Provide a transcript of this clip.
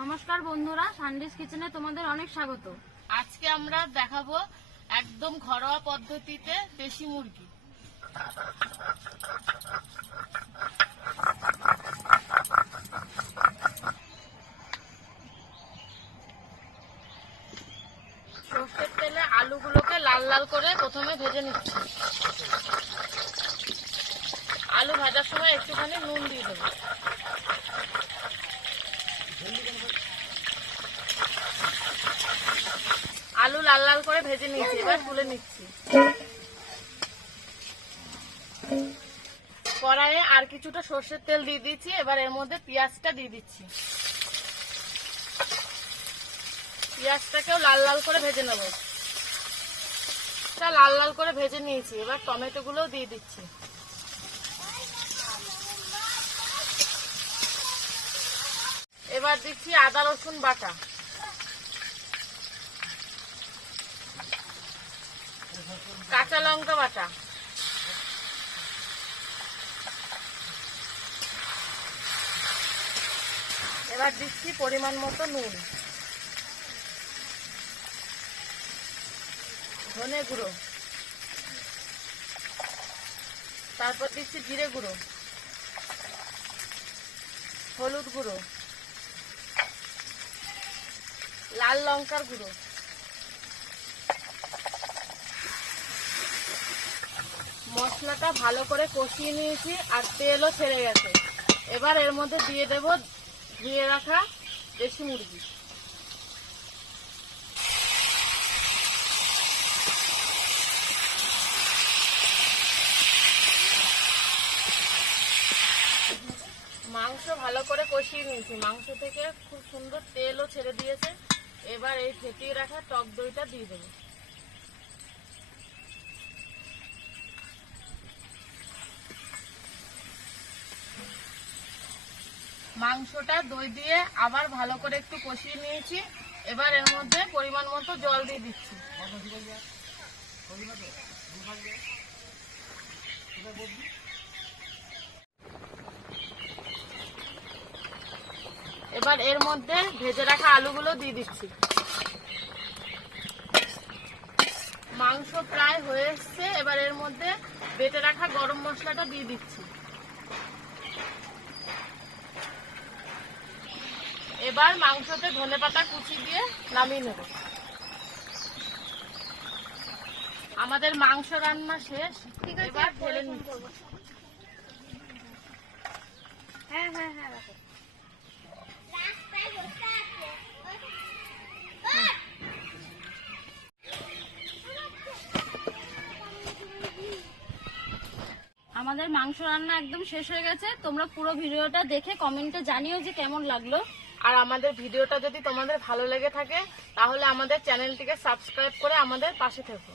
নমস্কার বন্ধুরা সানডিস কিচেনে তোমাদের অনেক স্বাগত। আজকে আমরা দেখাবো একদম ঘরোয়া পদ্ধতিতে দেশি মুরগি। সর্ষের তেলে আলুগুলোকে লাল লাল করে প্রথমে ভেজে নিচ্ছি। আলু ভাজার সময় একটুখানি নুন দিয়ে দেবো। আলু লাল লাল করে ভেজে নিয়েছি, এবার তুলে নিচ্ছি। কড়াইয়ে আর কিছুটা সর্ষের তেল দিয়ে দিচ্ছি এবার এর মধ্যে পেঁয়াজটা দিয়ে দিচ্ছি। পেঁয়াজটাকেও লাল লাল করে ভেজে নেব। লাল লাল করে ভেজে নিয়েছি, এবার টমেটো গুলোও দিয়ে দিচ্ছি। এবার দিচ্ছি আদা, রসুন বাটা। কাঁচা লঙ্কা বাটা। এবার দিচ্ছি পরিমাণ মতো নুন। ধনে গুঁড়ো। তারপর দিচ্ছি জিরে গুঁড়ো। হলুদ গুঁড়ো। লাল লঙ্কার গুঁড়ো। মশলাটা ভালো করে কষিয়ে নিয়েছি আর তেলও ছেড়ে গেছে। এবার এর মধ্যে দিয়ে দেব ধুয়ে রাখা দেশি মুরগি। মাংস ভালো করে কষিয়ে নিয়েছি। মাংস থেকে খুব সুন্দর তেলও ছেড়ে দিয়েছে। এবার এই ফেটিয়ে রাখা টক দইটা দিয়ে দেবো। মাংসটা দই দিয়ে আবার ভালো করে একটু কষিয়ে নিয়েছি। এবার এর মধ্যে পরিমাণ মতো জল দিয়ে দিচ্ছি। এবার এর মধ্যে ভেজে রাখা আলুগুলো দিয়ে দিচ্ছি। মাংস প্রায় হয়ে এসছে এবার এর মধ্যে বেটে রাখা গরম মশলাটা দিয়ে দিচ্ছি। এবার মাংসতে ধনে পাতা কুচি দিয়ে নামিয়ে নেব। আমাদের মাংস রান্না শেষ। এবার ঢেলে নিচ্ছি। হ্যাঁ হ্যাঁ হ্যাঁ আমাদের মাংস রান্না একদম শেষ হয়ে গেছে। তোমরা পুরো ভিডিওটা দেখে কমেন্টে জানিও যে কেমন লাগল। আর আমাদের ভিডিওটা যদি তোমাদের ভালো লেগে থাকে, তাহলে আমাদের চ্যানেলটিকে সাবস্ক্রাইব করে আমাদের পাশে থেকো।